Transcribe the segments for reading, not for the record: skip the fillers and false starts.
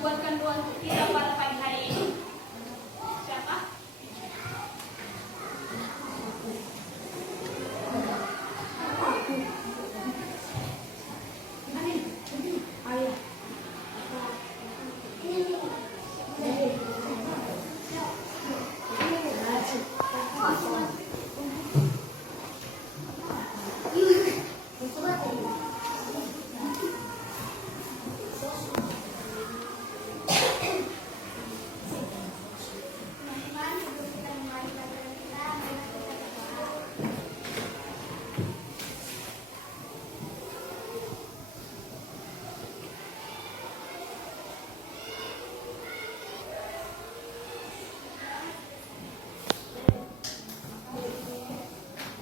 panduan kita pada pagi hari ini? Siapa?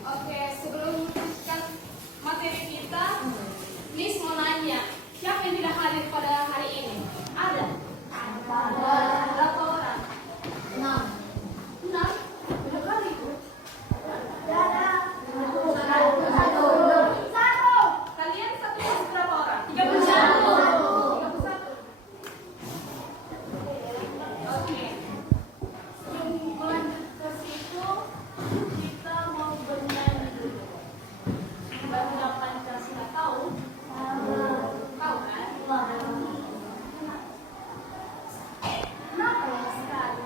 Oke, sebelum melanjutkan materi kita, Miss mau nanya, siapa yang tidak hadir pada hari ini? Ada? Berapa orang? 6. Berapa kali itu? Kalian satu kelas berapa orang? 31. Oke. Sebelum melanjut ke situ, kita mau bernyanyi dulu. Bangga Pancasila tahu? Tahu kan? Kenapa ya sekali?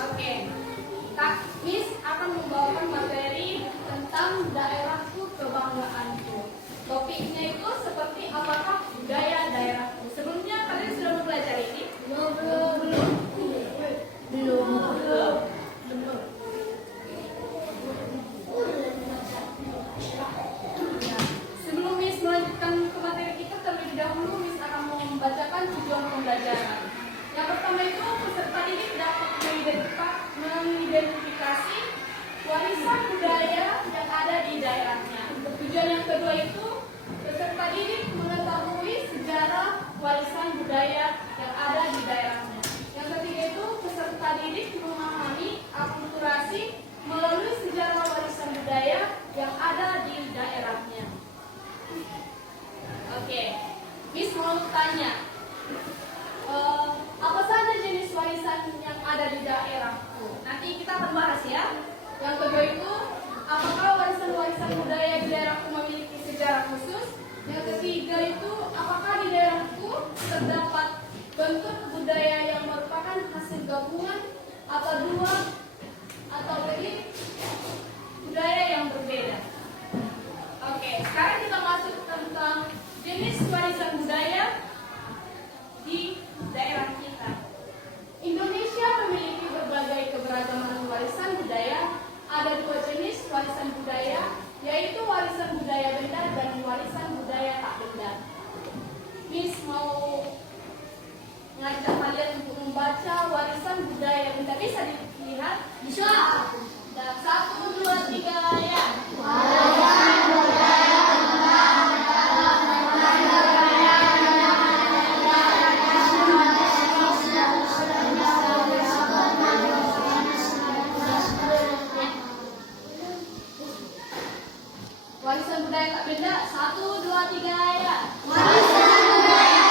Oke, Kak Miss akan membawakan materi tentang daerahku kebanggaanku. Topiknya itu seperti apakah budaya daerahku. Sebelumnya kalian sudah mempelajari ini? Belum. Sebelum Miss melanjutkan ke materi kita, terlebih dahulu Miss akan membacakan tujuan pembelajaran. Yang pertama itu peserta didik dapat mengidentifikasi warisan budaya yang ada di daerahnya. Tujuan yang kedua itu peserta didik mengetahui sejarah warisan budaya yang ada di daerahnya. Yang ketiga itu peserta didik memahami akulturasi melalui sejarah warisan budaya yang ada di daerahnya. Oke, Miss mau tanya, apa saja jenis warisan yang ada di daerahku? Nanti kita akan bahas ya. Yang kedua itu, apakah warisan-warisan budaya di daerahku memiliki sejarah khusus? Yang ketiga itu, apakah di daerahku terdapat bentuk budaya yang merupakan hasil gabungan atau dua atau lebih budaya yang berbeda? Oke, sekarang kita masuk tentang jenis warisan budaya di daerah kita. Indonesia memiliki berbagai keberagaman warisan budaya. Ada dua jenis warisan budaya, yaitu warisan budaya benda dan warisan budaya tak benda. Miss budaya yang tidak bisa dilihat bisa. Dan 1, 2, 3 ya. Warisan budaya tak benda. 1, 2, 3 ya. Warisan budaya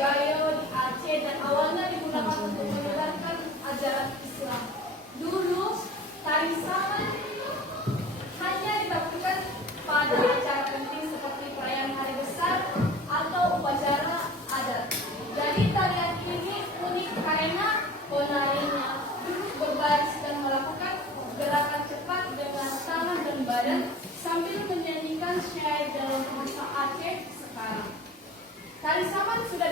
Gayo di Aceh dan awalnya digunakan untuk menyebarkan ajaran Islam. Dulu tari saman hanya ditampilkan pada acara penting seperti perayaan hari besar atau upacara adat. Jadi tarian ini unik karena penarinya duduk berbaris dan melakukan gerakan cepat dengan tangan dan badan sambil menyanyikan syair dalam bahasa Aceh sekarang. Tari saman sudah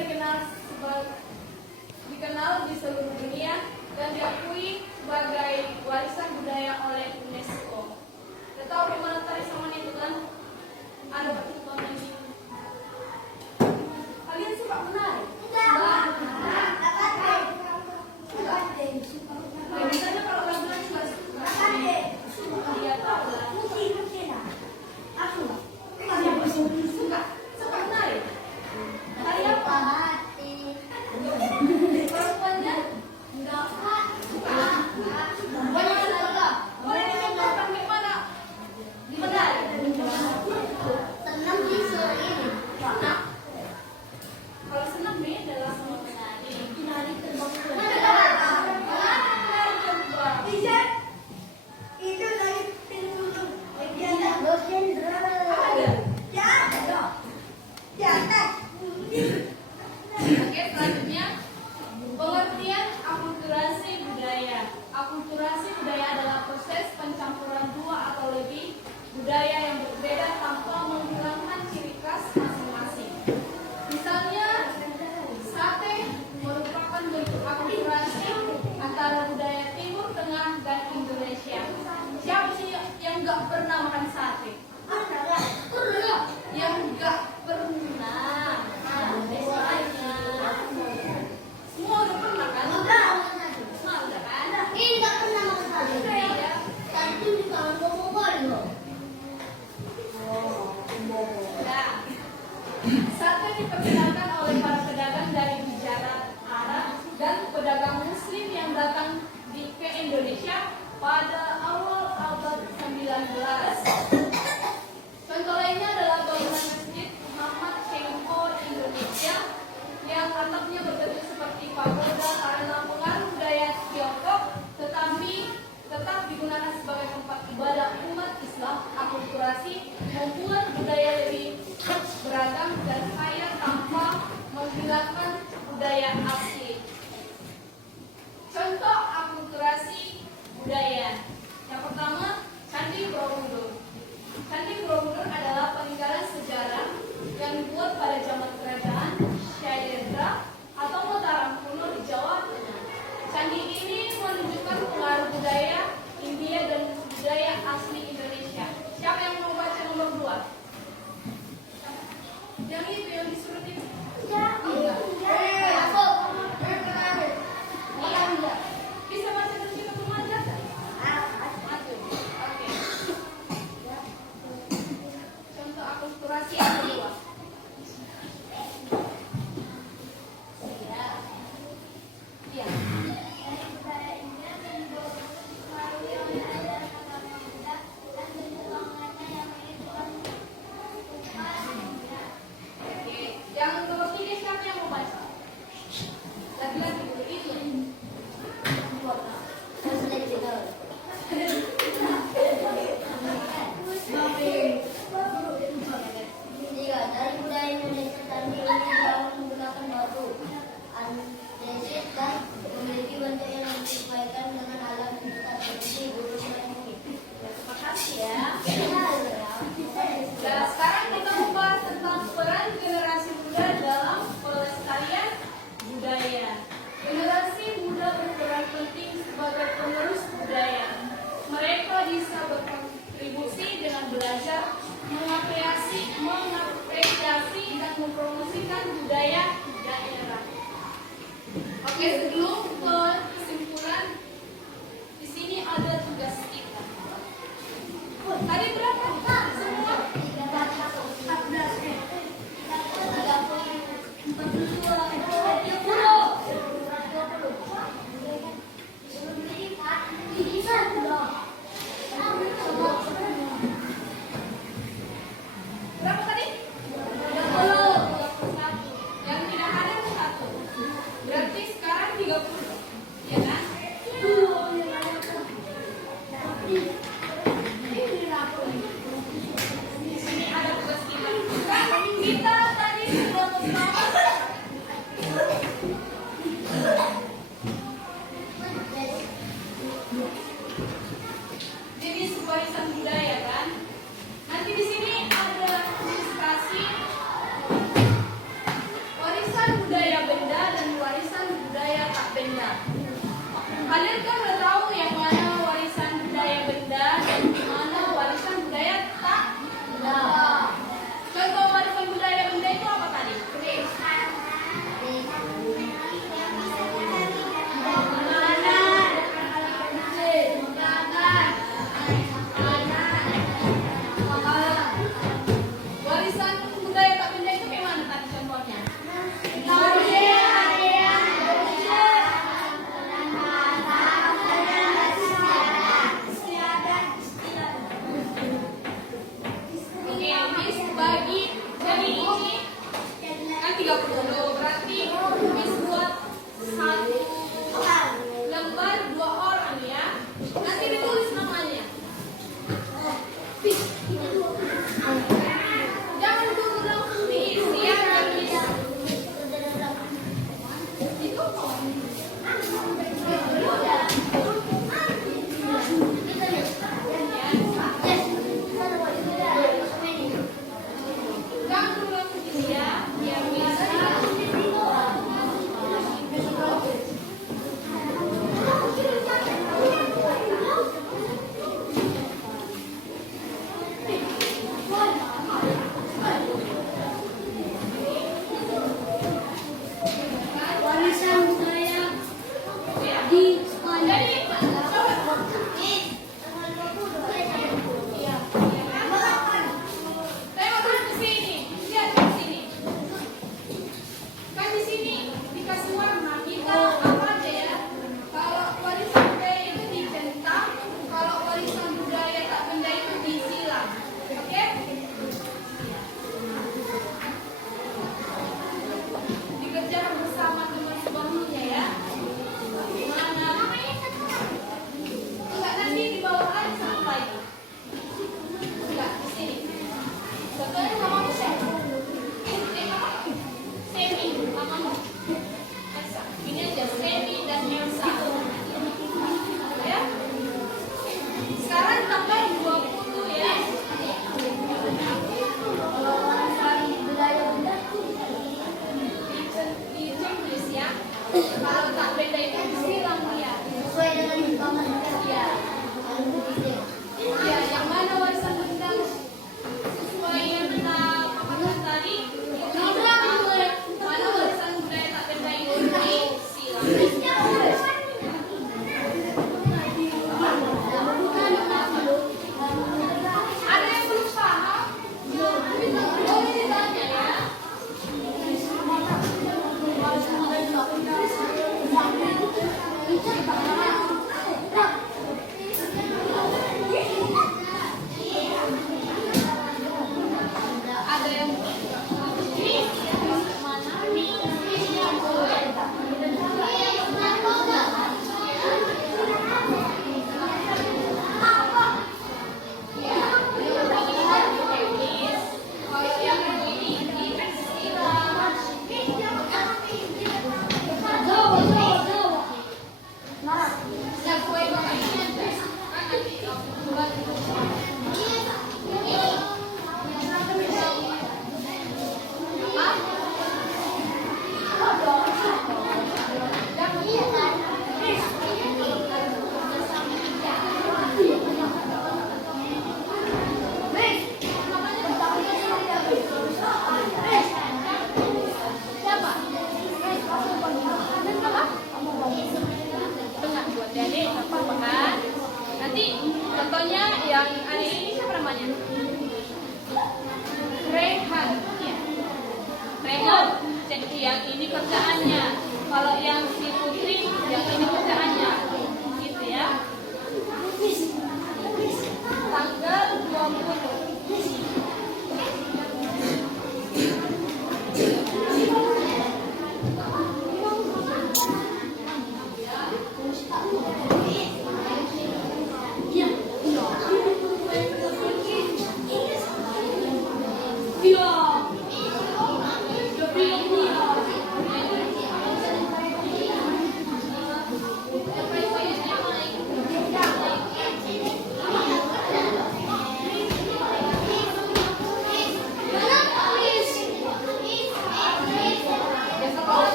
dikenal di seluruh dunia dan diakui sebagai warisan budaya oleh UNESCO. Tahu di mana tari saman itu kan? Ada pertemuan ini. Kalian suka menari? Enggak. Biasanya kalau lagu-lagu nggak suka. Iya tahu lah. Suka. Suka menari. Tari apa? Perempuannya? Enggak. Suka. Boleh dicontohkan gimana? Menari. Senang bisa ini. Nah, kalau senang beda lah sama menari. Menari terbang. Itu dari tinggi. Dosen ada. Ya, oke, selanjutnya pengertian akulturasi budaya. Akulturasi budaya adalah proses pencampuran dua atau lebih budaya yang berbeda tanpa menghilangkan ciri khas masing-masing. Misalnya, sate merupakan bentuk akulturasi antara budaya Timur Tengah dan Indonesia. Siapa sih yang nggak pernah makan sate? Yang nggak pernah. Semua udah pernah kan? Semua udah kan? Ini nggak pernah makan sate. Iya. Sate di kawan Bogor loh. Nah, sate diperkenalkan oleh para pedagang dari Gujarat, Arab, dan pedagang Muslim yang datang ke Indonesia pada awal abad 19. Contoh lainnya adalah bangunan Masjid Muhammad Kengko di Indonesia yang atapnya berbentuk seperti pagoda karena pengaruh budaya Tiongkok, tetapi tetap digunakan sebagai tempat ibadah umat Islam. Akulturasi membuat budaya lebih beragam dan kaya tanpa menghilangkan budaya asli. Contoh akulturasi budaya. Yang pertama, Candi Borobudur. Candi Borobudur adalah peninggalan sejarah yang dibuat pada zaman kerajaan Syailendra atau Mataram kuno di Jawa Tengah. Candi ini menunjukkan pengaruh budaya India dan budaya asli Indonesia. Siapa yang mau baca nomor 2? Yang itu yang disuruh itu? Ya, enggak. benda. Kalian kan udah tahu yang mana warisan budaya benda dan mana warisan budaya tak benda. Contoh warisan budaya benda itu apa tadi? Warisan budaya tak benda itu kayak mana tadi contohnya? Oke, Miss bagi dari ini kan 30, berarti Miss buat satu lembar 2 orang ya. Nanti ditulis namanya. Jangan dulu langsung diisi ya, Miss. Itu jangan dulu langsung diisi ya, biar bisa. Warisan budaya di sekolah. Tengok kan ke sini, lihat ke sini. Kan di sini dikasih warna kita apa aja ya? Kalau warisan budaya itu dicentang, kalau warisan budaya tak benda itu disilang. Oke? Dikerjakan bersama teman sebelumnya ya. Mana? Enggak, nanti di bawah aja sampai. Enggak, di sini. Contohnya sama Musa. Semi, mamamu. Elsa. Ini aja, Semi dan Elsa. Ya. Sekarang tambah 20 ya. Ditulis ya. Kalau tak beda itu disilang ya. Sesuai dengan hitungan Ya. Ya, yang mana warisan benda sesuai yang kita paparkan tadi? Mana warisan budaya tak benda itu disilang. Ada yang belum paham? Boleh ditanya ya. Ada yang kalau yang ini disilang. Yang kue bapak ini kan nanti buat tengah buat jadi apa kan? Nanti contohnya yang adik ini siapa namanya? Rehan. Ya. Rehan. Jadi yang ini kerjaannya. Kalau yang si Putri, yang ini kerjaannya. Gitu ya. Tanggal 20.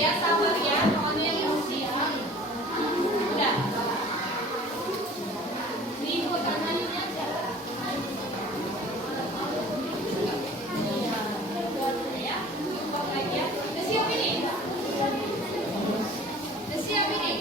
ya, sabar ya. Pokoknya yang mesti ya. Udah. Diikut kanan ini aja. Ya, ikut lagi ya. Udah siap ini? Udah siap ini?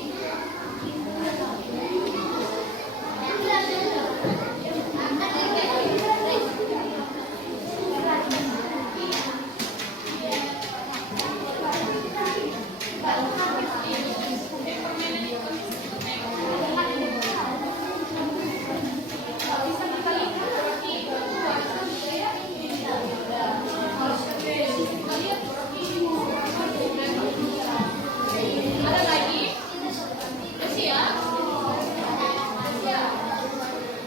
Ada lagi? Udah siap? Udah siap?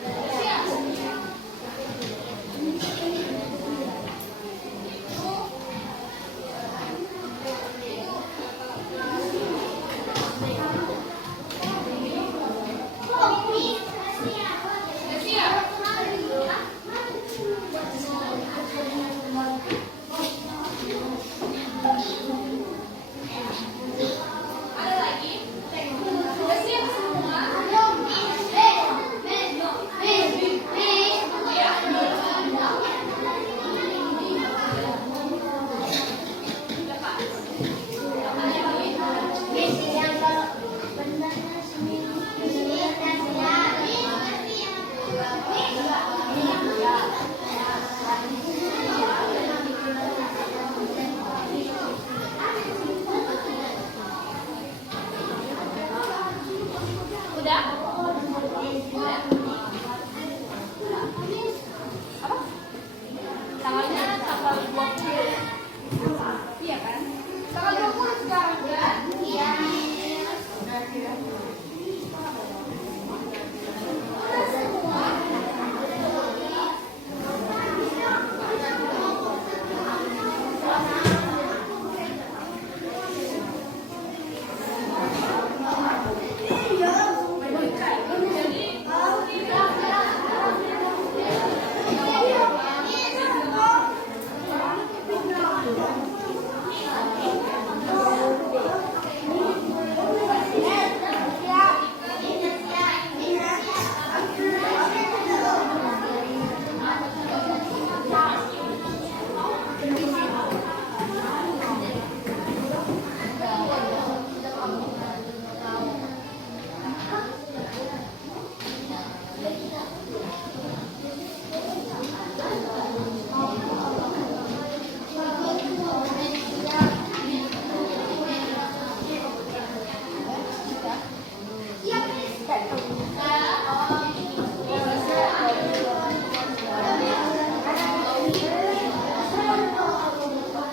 Udah siap? Udah siap? Ada lagi? Udah siap semua? Udah Pak. Apanya lagi? Udah? Udah? Apa? Tanggalnya tanggal 20. Iya kan? Tanggal 20 sekarang kan? Iya. Udah semua?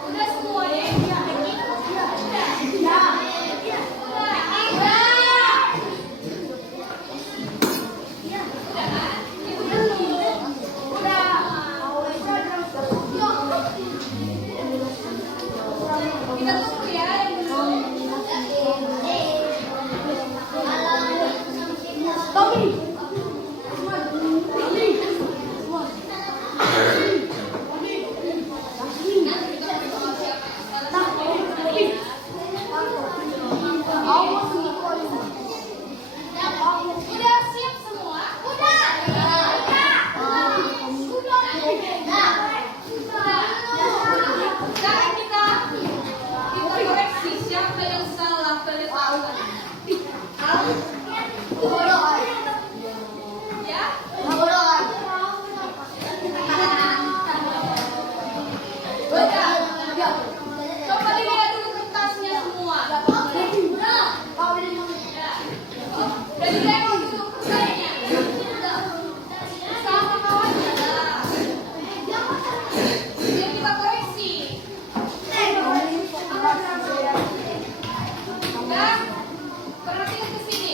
Udah semuanya? Kita tunggu ya yang belum. Udah siap semua? Udah. Sekarang kita koreksi siapa yang salah penetapan. Ya? Udah. Coba dilihat dulu kertasnya semua. Udah ditengok dulu kertasnya. Sama kawannya lah. Biar kita koreksi. Udah. Perhatikan ke sini.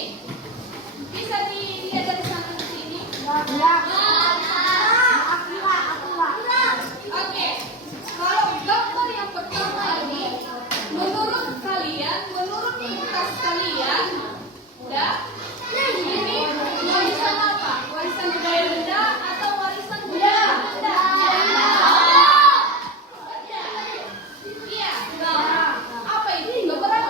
Bisa dilihat dari sana ke sini. Oke. Kalau gambar yang pertama ini, menurut kalian, menurut kertas kalian, udah? Ini warisan apa? Warisan budaya benda atau warisan budaya benda? Iya. Apa itu? Gambar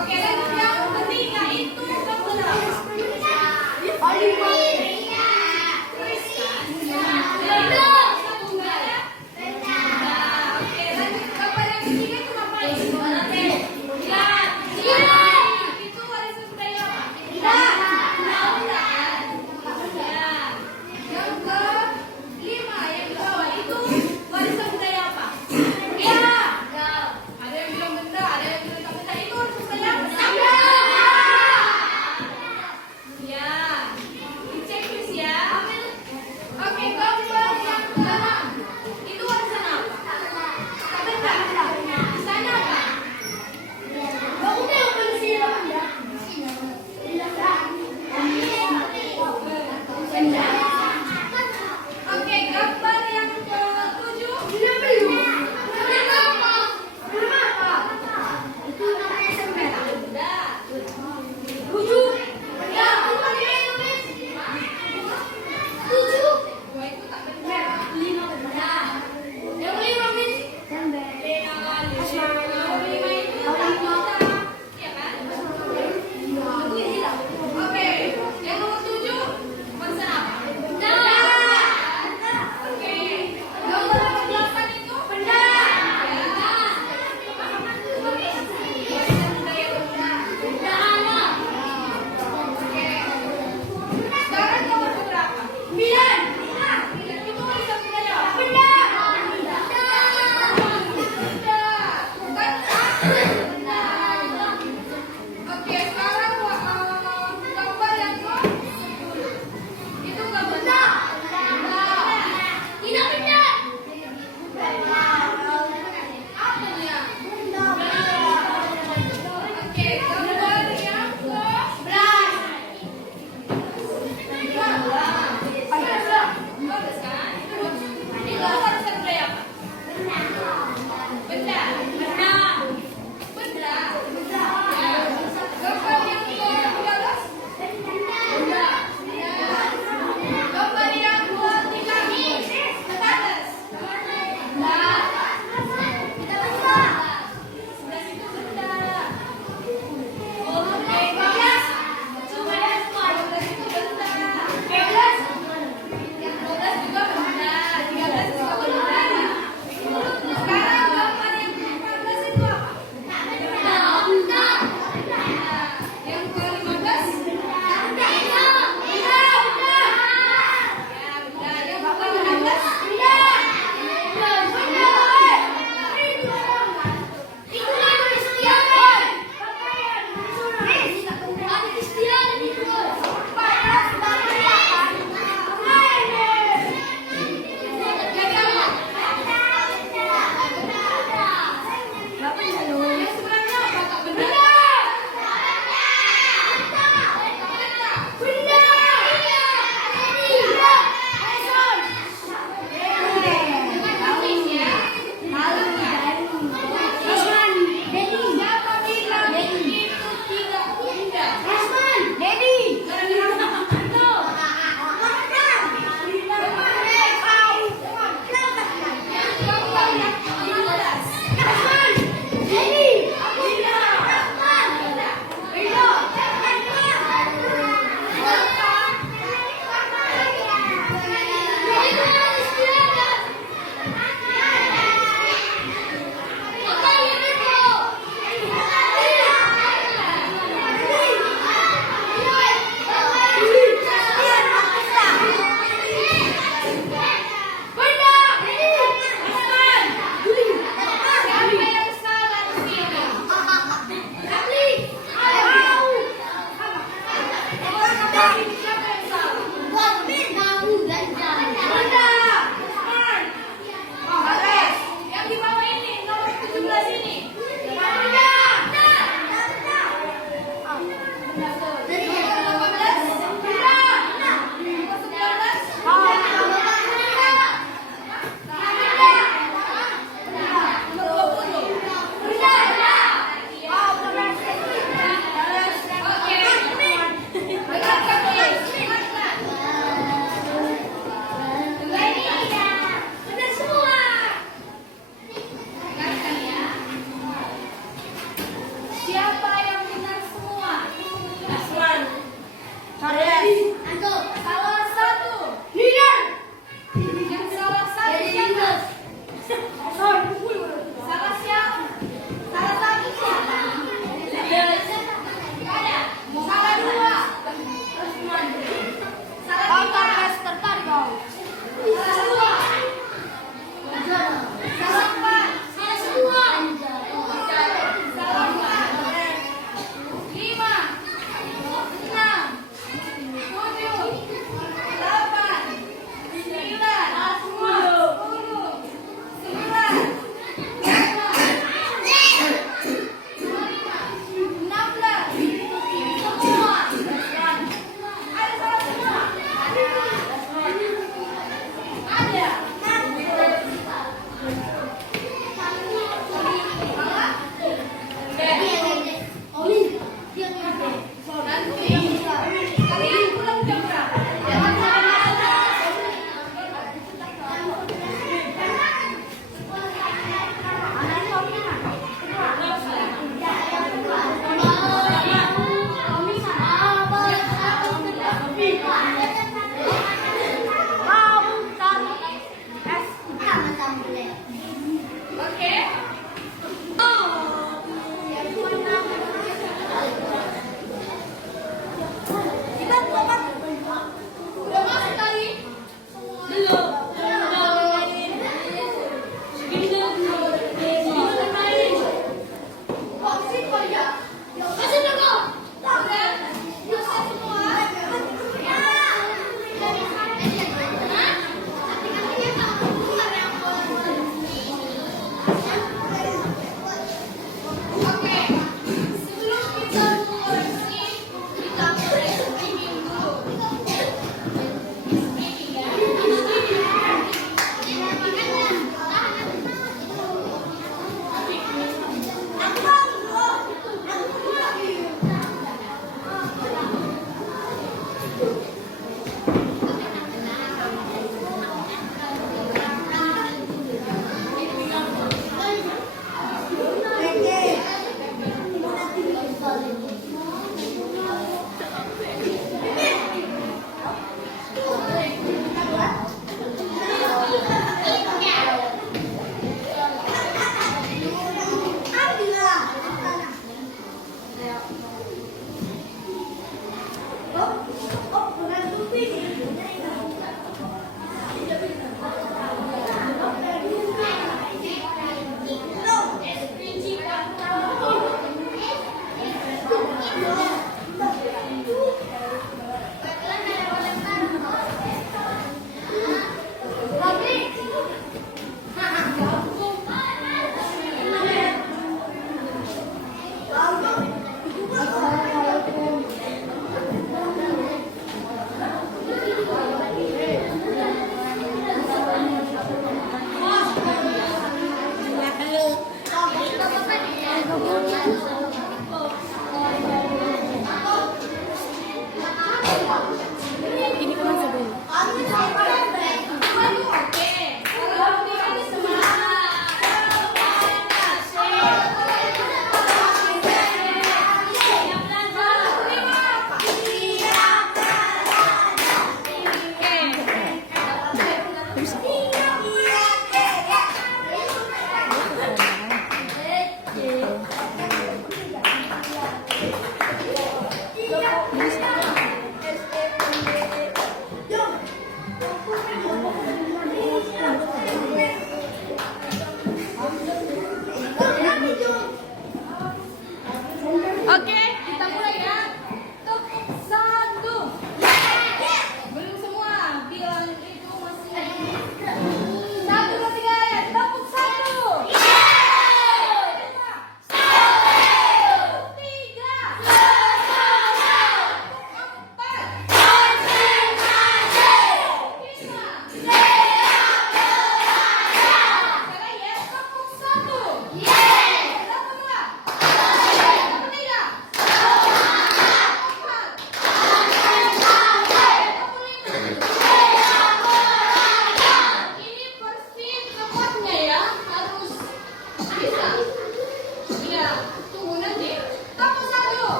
Oke, lanjut yang ketiga itu gambar apa? Oke, lanjut gambar yang ketiga itu ngapain? Itu warisan budaya apa? Yang kelima, yang ke bawah itu warisan budaya apa? Ada yang bilang benda, ada yang bilang tak benda. Itu warisan budaya apa? Ya, dicek please ya. Oke, gambar yang keenam itu warisan apa? Tak benda. Misalnya apa? Oke, gambar yang ketujuh. Dua itu tak benda. Yang lima, Miss. Yang lima itu tak benda. Iya kan? Oke, yang nomor 7 warisan apa? Oke, gambar nomor 8 itu benda. Warisan budaya benda. Oke, sekarang nomor berapa? 9. Itu warisan budaya apa? Benda. Oke, sekarang gambar yang ke-10. Itu gambar apa dia? Oke, gambar yang ke-11. Bagus kan? Itu warisan budaya apa? Benda.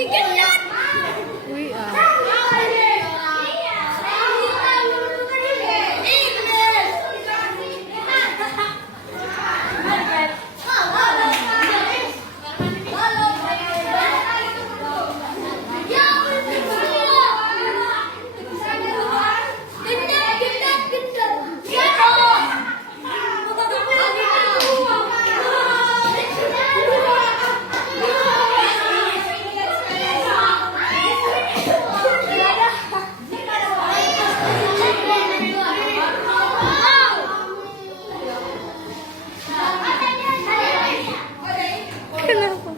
Wih, ah. Kenapa?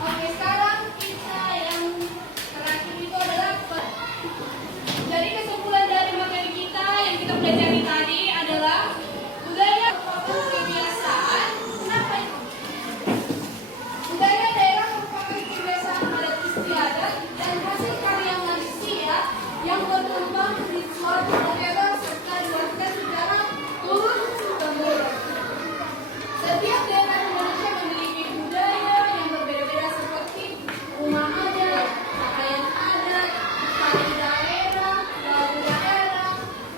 Oke, sekarang kita yang terakhir itu adalah dari kesimpulan dari materi kita yang kita pelajari tadi adalah budaya merupakan kebiasaan. Kenapa itu? Budaya daerah merupakan kebiasaan adat istiadat dan hasil karya manusia yang berkembang di suatu daerah serta diwariskan secara turun temurun. Setiap daerah Indonesia memiliki budaya yang berbeda-beda seperti rumah adat, pakaian adat, tari daerah, lagu daerah,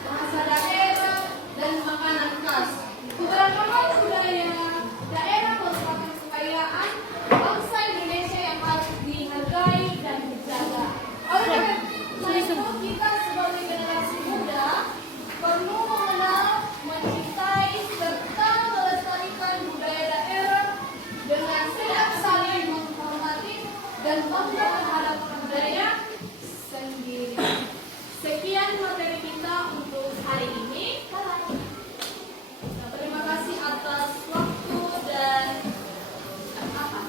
bahasa daerah, dan makanan khas. Beberapa hal budaya daerah merupakan kekayaan bangsa Indonesia yang harus dihargai dan dijaga. Oleh karena itu, kita sebagai generasi muda perlu mengenal, mencintai, serta melestarikan budaya daerah dengan siap saling menghormati dan bangga terhadap budaya sendiri. Sekian materi kita untuk hari ini. Terima kasih atas waktu dan apa?